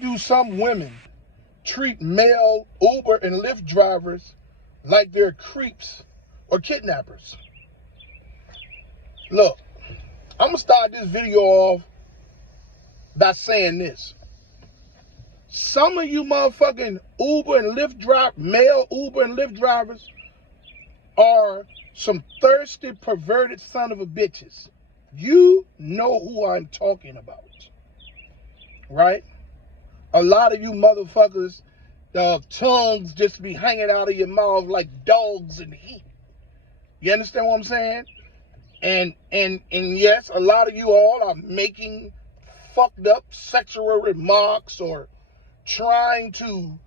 do some women treat male Uber and Lyft drivers like they're creeps or kidnappers? Look, I'm going to start this video off by saying this. Some of you motherfucking Uber and Lyft male Uber and Lyft drivers are some thirsty, perverted son of a bitches. You know who I'm talking about, right? A lot of you motherfuckers, tongues just be hanging out of your mouth like dogs in the heat. You understand what I'm saying? And yes, a lot of you all are making fucked up sexual remarks or trying to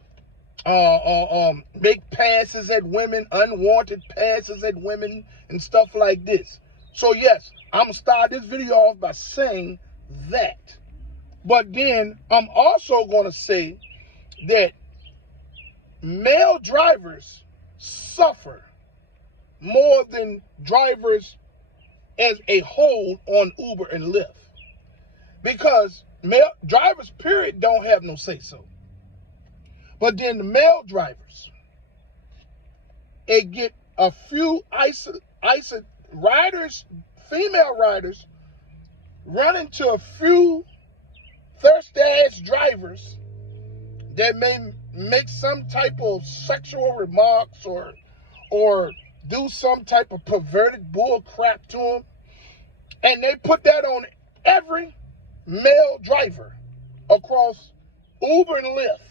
make passes at women, unwanted passes at women and stuff like this. So yes, I'm gonna start this video off by saying that. But then I'm also gonna say that male drivers suffer more than drivers as a whole on Uber and Lyft. Because male drivers, period, don't have no say-so. But then the male drivers, they get a few riders, female riders, run into a few thirsty-ass drivers that may make some type of sexual remarks or do some type of perverted bull crap to them. And they put that on every male driver across Uber and Lyft.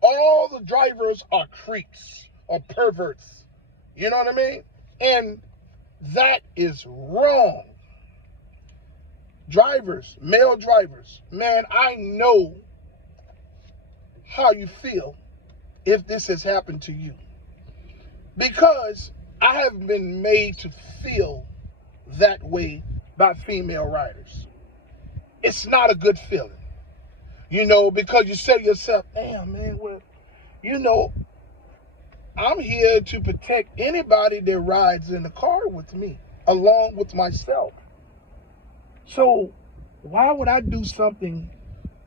All the drivers are creeps or perverts. You know what I mean? And that is wrong. Drivers, male drivers, man, I know how you feel if this has happened to you. Because I have been made to feel that way by female riders. It's not a good feeling. You know, because you say to yourself, damn, man, well, you know, I'm here to protect anybody that rides in the car with me, along with myself. So why would I do something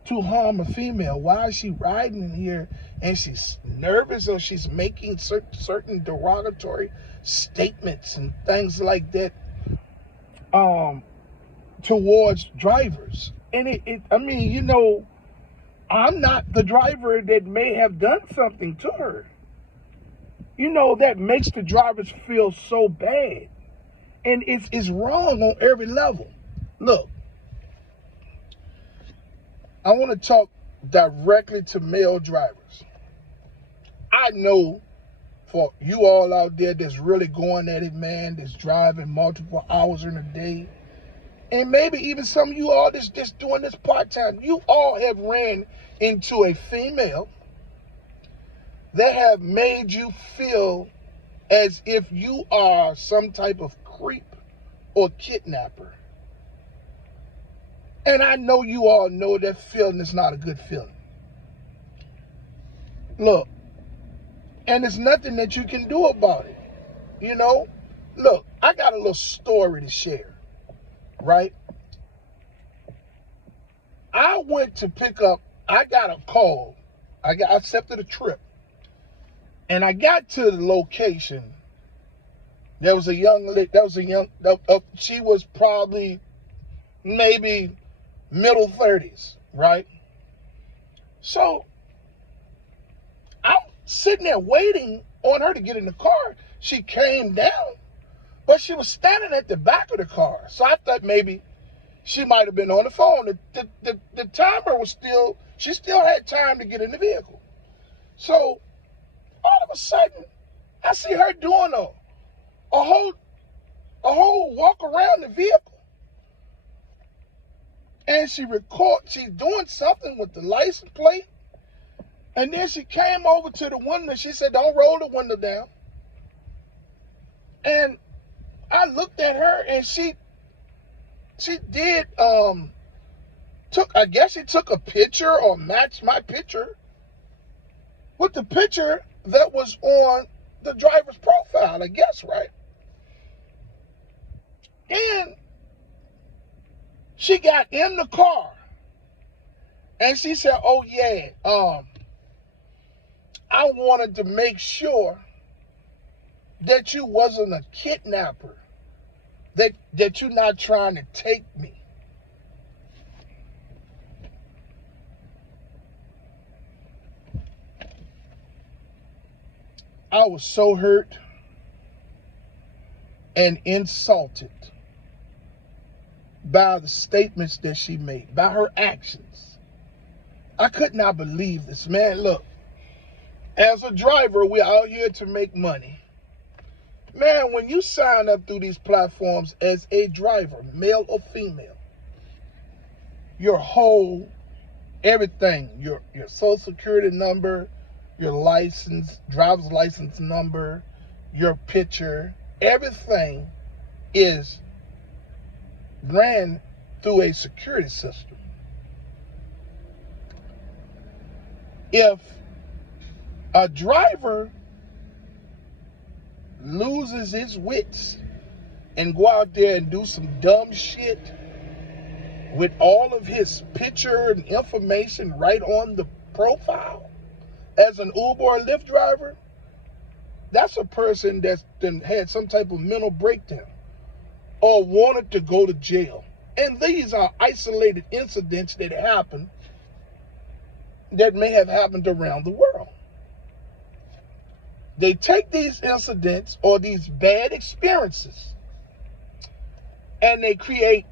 to harm a female? Why is she riding in here and she's nervous or she's making certain derogatory statements and things like that towards drivers? And I mean, you know, I'm not the driver that may have done something to her. You know, that makes the drivers feel so bad. And it's wrong on every level. Look, I want to talk directly to male drivers. I know for you all out there that's really going at it, man, that's driving multiple hours in a day, and maybe even some of you all that's just doing this part-time, you all have ran into a female that have made you feel as if you are some type of creep or kidnapper. And I know you all know that feeling is not a good feeling. Look, and there's nothing that you can do about it. You know? Look, I got a little story to share, right? I went to pick up, I got a call. I accepted a trip. And I got to the location. There was a young lady, she was probably maybe middle 30s, right? So I'm sitting there waiting on her to get in the car. She came down, but she was standing at the back of the car. So I thought maybe she might have been on the phone. The timer was still, she still had time to get in the vehicle. So all of a sudden, I see her doing a whole walk around the vehicle. And she's doing something with the license plate. And then she came over to the window. She said, don't roll the window down. And I looked at her and she did, I guess she took a picture or matched my picture with the picture that was on the driver's profile, I guess, right? And she got in the car And she said, oh yeah, I wanted to make sure that you wasn't a kidnapper, that you're not trying to take me. I was so hurt and insulted by the statements that she made, by her actions. I could not believe this, man. Look, as a driver, we're out here to make money. Man, when you sign up through these platforms as a driver, male or female, your whole everything, your social security number, your license, driver's license number, your picture, everything is ran through a security system. If a driver loses his wits and go out there and do some dumb shit with all of his picture and information right on the profile as an Uber or Lyft driver, that's a person that's had some type of mental breakdown or wanted to go to jail. And these are isolated incidents that happen, that may have happened around the world. They take these incidents or these bad experiences and they create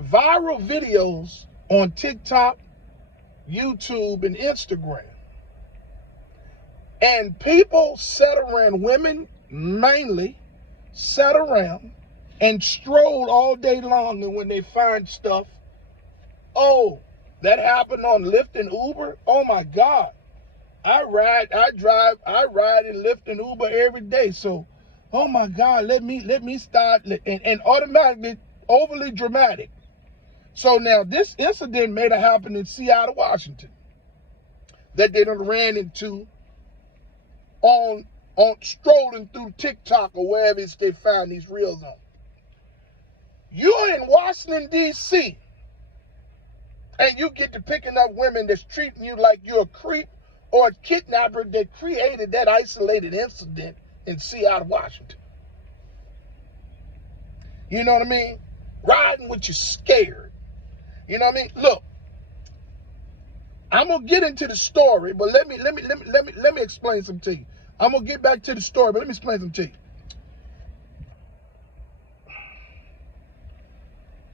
viral videos on TikTok, YouTube, and Instagram. And people sat around, women mainly, sat around and strolled all day long. And when they find stuff, oh, that happened on Lyft and Uber. Oh my God. I ride and Lyft and Uber every day. So, oh my God, let me start and automatically overly dramatic. So now this incident may have happened in Seattle, Washington, that they done ran into on strolling through TikTok or wherever it's they found these reels on. You're in Washington, D.C., and you get to picking up women that's treating you like you're a creep or a kidnapper that created that isolated incident in Seattle, Washington. You know what I mean? Riding with you scared. You know what I mean? Look, I'm gonna get into the story, but let me explain something to you. I'm gonna get back to the story, but let me explain something to you.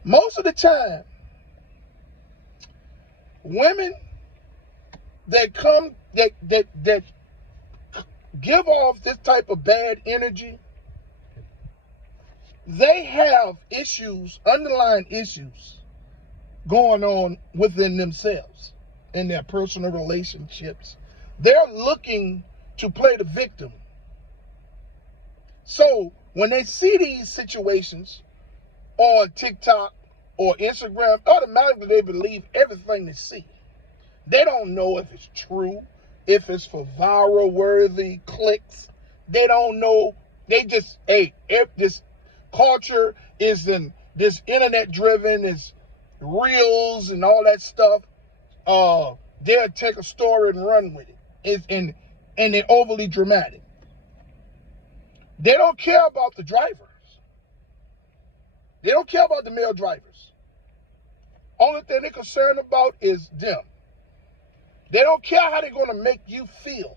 Most of the time, women that come that give off this type of bad energy, they have issues, underlying issues going on within themselves in their personal relationships. They're looking to play the victim. So when they see these situations on TikTok or Instagram, automatically they believe everything they see. They don't know if it's true, if it's for viral worthy clicks. They don't know. They just, if this culture is in this internet driven, is reels and all that stuff. They'll take a story and run with it. And they're overly dramatic. They don't care about the drivers. They don't care about the male drivers. Only thing they're concerned about is them. They don't care how they're going to make you feel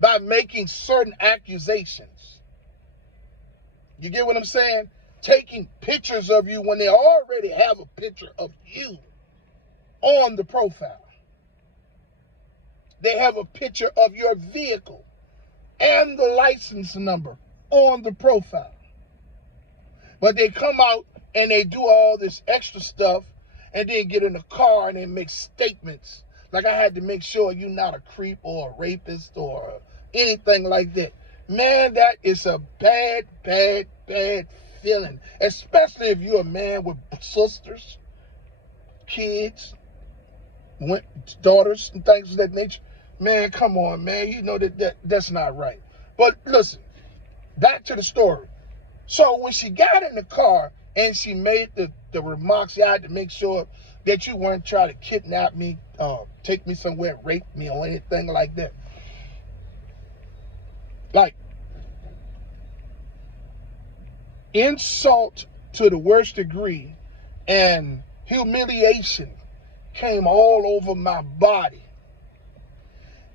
by making certain accusations. You get what I'm saying? Taking pictures of you when they already have a picture of you on the profile. They have a picture of your vehicle and the license number on the profile. But they come out and they do all this extra stuff and then get in the car and they make statements. Like, I had to make sure you're not a creep or a rapist or anything like that. Man, that is a bad feeling. Especially if you're a man with sisters, kids, daughters, and things of that nature. Man, come on, man. You know that's not right. But listen, back to the story. So when she got in the car and she made the remarks, you had to make sure that you weren't trying to kidnap me, take me somewhere, rape me, or anything like that. Like, insult to the worst degree and humiliation came all over my body.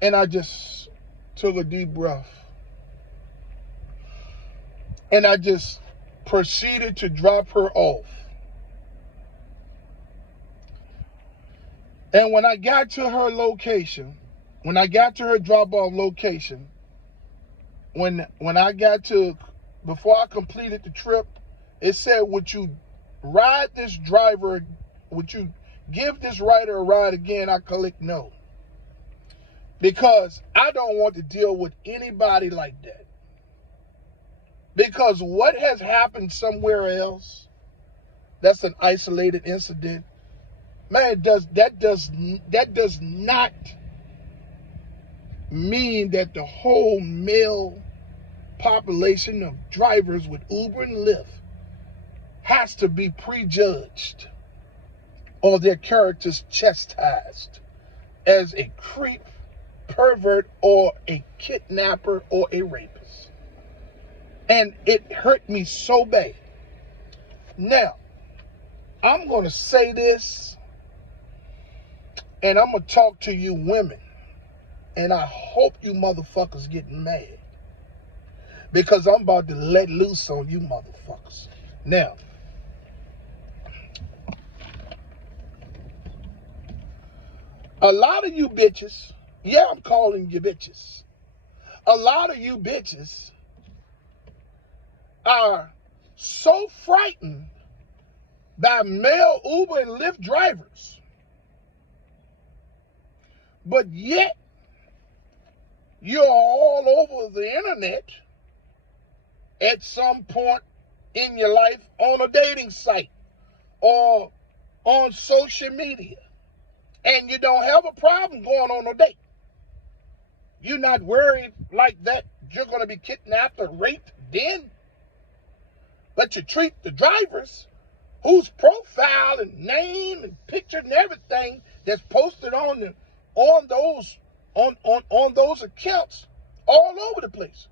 And I just took a deep breath. And I just proceeded to drop her off. And when I got to her location, when I got to her drop-off location, when I got to, before I completed the trip, it said, would you ride this driver, would you give this rider a ride again? I clicked no. Because I don't want to deal with anybody like that. Because what has happened somewhere else, that's an isolated incident, man, that does not mean that the whole male population of drivers with Uber and Lyft has to be prejudged or their characters chastised as a creep, pervert, or a kidnapper, or a rapist. And it hurt me so bad. Now, I'm going to say this, and I'm going to talk to you women, and I hope you motherfuckers get mad, because I'm about to let loose on you motherfuckers. Now, a lot of you bitches, yeah, I'm calling you bitches. A lot of you bitches are so frightened by male Uber and Lyft drivers, but yet you're all over the internet at some point in your life on a dating site or on social media, and you don't have a problem going on a date. You're not worried like that you're going to be kidnapped or raped then, but you treat the drivers whose profile and name and picture and everything that's posted on those accounts all over the place.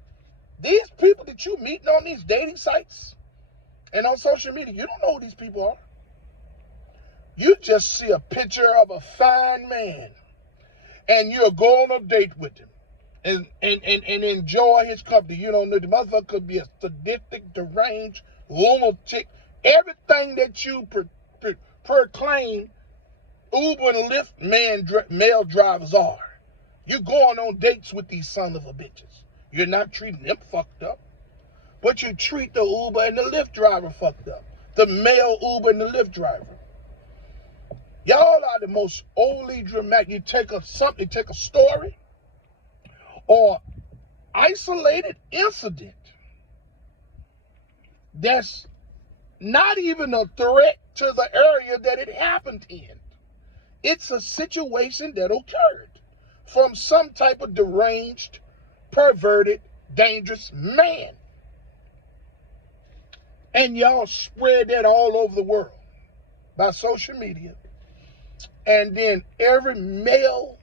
These people that you meeting on these dating sites and on social media, you don't know who these people are. You just see a picture of a fine man and you'll go on a date with him and enjoy his company. You don't know, the motherfucker could be a sadistic, deranged, lunatic, everything that you proclaim Uber and Lyft male drivers are. You going on dates with these son of a bitches. You're not treating them fucked up, but you treat the Uber and the Lyft driver fucked up. The male Uber and the Lyft driver. Y'all are the most overly dramatic. You take a story or isolated incident that's not even a threat to the area that it happened in. It's a situation that occurred from some type of deranged, perverted, dangerous man. And y'all spread that all over the world by social media. And then every male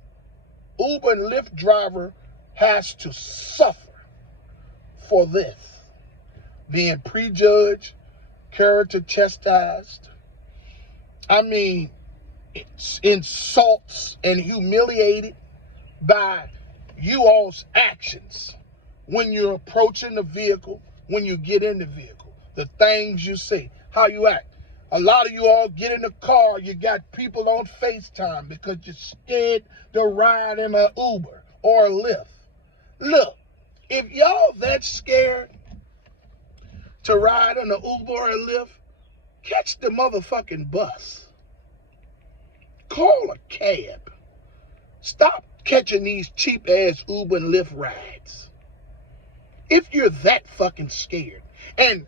Uber and Lyft driver has to suffer for this. Being prejudged, character chastised. I mean, it's insults and humiliated by you all's actions when you're approaching the vehicle, when you get in the vehicle, the things you say, how you act. A lot of you all get in the car, you got people on FaceTime because you're scared to ride in an Uber or a Lyft. Look, if y'all that scared to ride in an Uber or a Lyft, catch the motherfucking bus. Call a cab. Stop catching these cheap-ass Uber and Lyft rides. If you're that fucking scared. And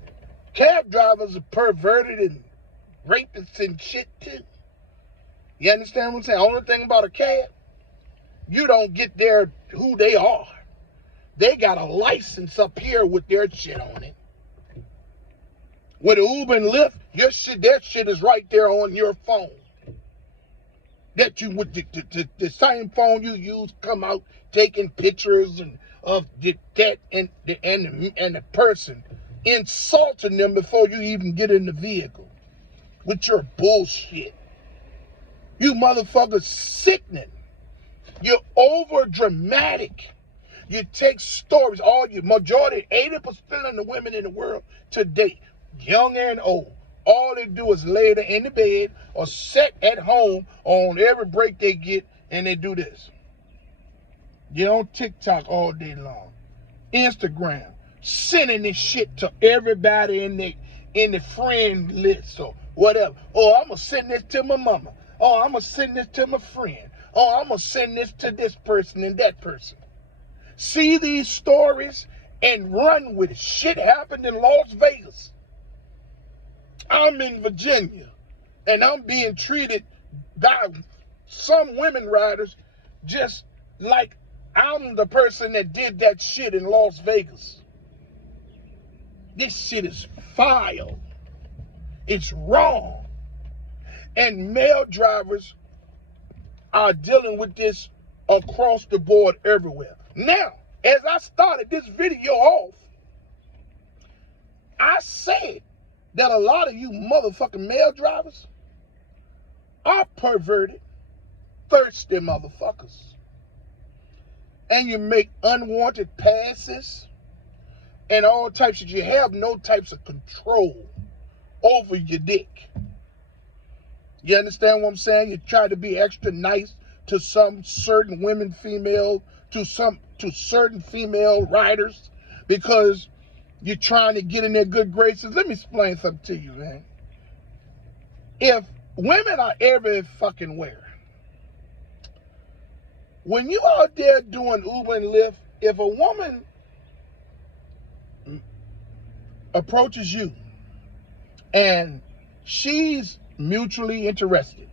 cab drivers are perverted and rapists and shit too. You understand what I'm saying? Only thing about a cab, you don't get there who they are. They got a license up here with their shit on it. With Uber and Lyft, their shit is right there on your phone. that you would the same phone you use come out taking pictures and of that and the person insulting them before you even get in the vehicle with your bullshit. You motherfuckers sickening. You're over dramatic. You take stories, majority, 80% of the women in the world today, young and old, all they do is lay there in the bed or sit at home on every break they get, and they do this. You're on TikTok all day long, Instagram, sending this shit to everybody in the friend list or whatever. Oh, I'm gonna send this to my mama. Oh, I'm gonna send this to my friend. Oh, I'm gonna send this to this person and that person. See these stories and run with it. Shit happened in Las Vegas. I'm in Virginia, and I'm being treated by some women riders just like I'm the person that did that shit in Las Vegas. This shit is vile. It's wrong. And male drivers are dealing with this across the board everywhere. Now, as I started this video off, I said that a lot of you motherfucking male drivers are perverted, thirsty motherfuckers. And you make unwanted passes and all types of, you have no types of control over your dick. You understand what I'm saying? You try to be extra nice to some certain women, to certain female riders because you're trying to get in their good graces. Let me explain something to you, man. If women are every fucking where, when you out there doing Uber and Lyft, if a woman approaches you and she's mutually interested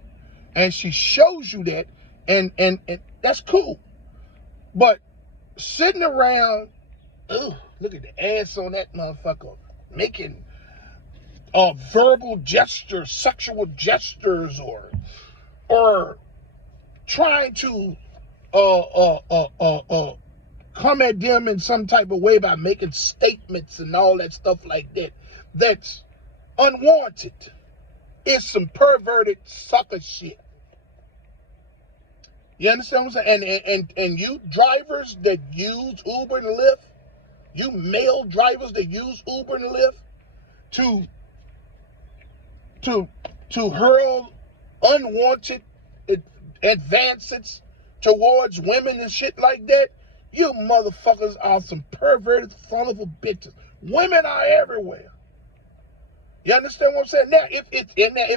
and she shows you that, and that's cool. But sitting around, look at the ass on that motherfucker, making verbal gestures, sexual gestures, or trying to come at them in some type of way by making statements and all that stuff like that, that's unwanted. It's some perverted sucker shit. You understand what I'm saying? And you drivers that use Uber and Lyft, you male drivers that use Uber and Lyft to hurl unwanted advances towards women and shit like that, you motherfuckers are some perverted son of a bitches. Women are everywhere. You understand what I'm saying? Now, if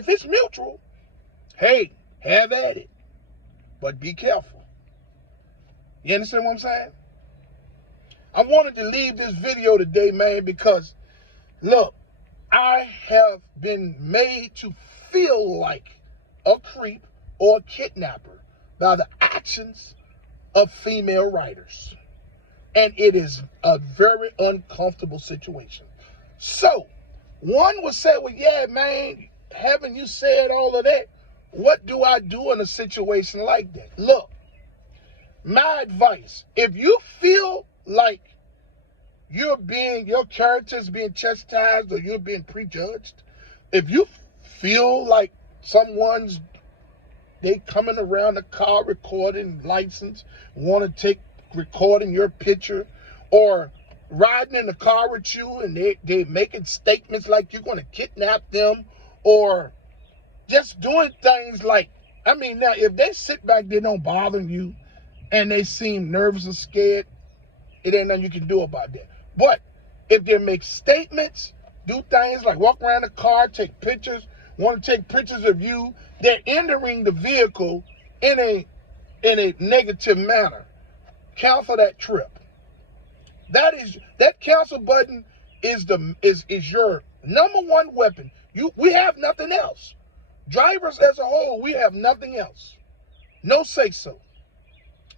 it's mutual, hey, have at it. But be careful. You understand what I'm saying? I wanted to leave this video today, man, because, look, I have been made to feel like a creep or a kidnapper by the actions of female riders. And it is a very uncomfortable situation. So, one would say, well, yeah, man, haven't you said all of that? What do I do in a situation like that? Look, my advice, if you feel like your character's being chastised or you're being prejudged, if you feel like they coming around the car recording license, recording your picture, or riding in the car with you and they making statements like you're going to kidnap them, or just doing things like, now, if they sit back, they don't bother you, and they seem nervous or scared, it ain't nothing you can do about that. But if they make statements, do things like walk around the car, take pictures, want to take pictures of you, they're entering the vehicle in a negative manner, cancel that trip. That cancel button is your number one weapon. We have nothing else. Drivers as a whole, we have nothing else. No say so.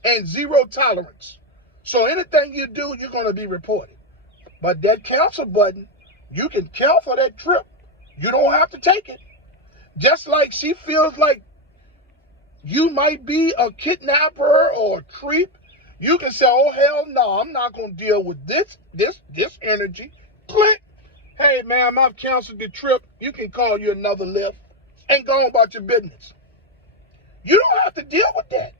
And zero tolerance. So anything you do, you're going to be reported. But that cancel button, you can cancel that trip. You don't have to take it. Just like she feels like You might be a kidnapper or a creep. You can say, oh, hell no, I'm not going to deal with this energy. Click. Hey, ma'am, I've canceled the trip. You can call you another Lyft and go on about your business. You don't have to deal with that.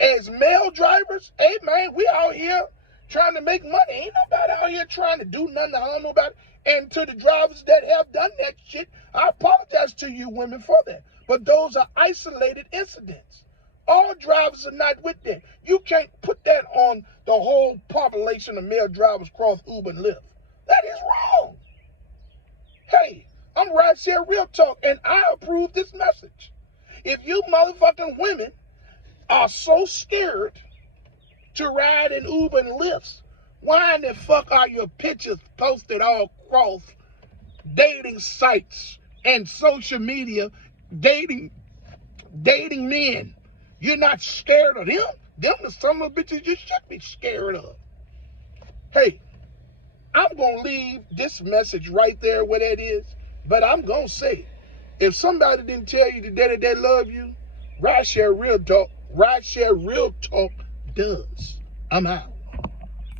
As male drivers, hey, man, we out here trying to make money. Ain't nobody out here trying to do nothing to harm nobody. And to the drivers that have done that shit, I apologize to you women for that. But those are isolated incidents. All drivers are not with that. You can't put that on the whole population of male drivers across Uber and Lyft. That is wrong. Hey, I'm Rideshare Real Talk, and I approve this message. If you motherfucking women are so scared to ride in Uber and Lyfts, why in the fuck are your pictures posted all across dating sites and social media, dating men? You're not scared of them? Them are some of the bitches you should be scared of. Hey, I'm going to leave this message right there where that is, but I'm going to say, if somebody didn't tell you today that they love you, Rideshare Real Talk does. I'm out.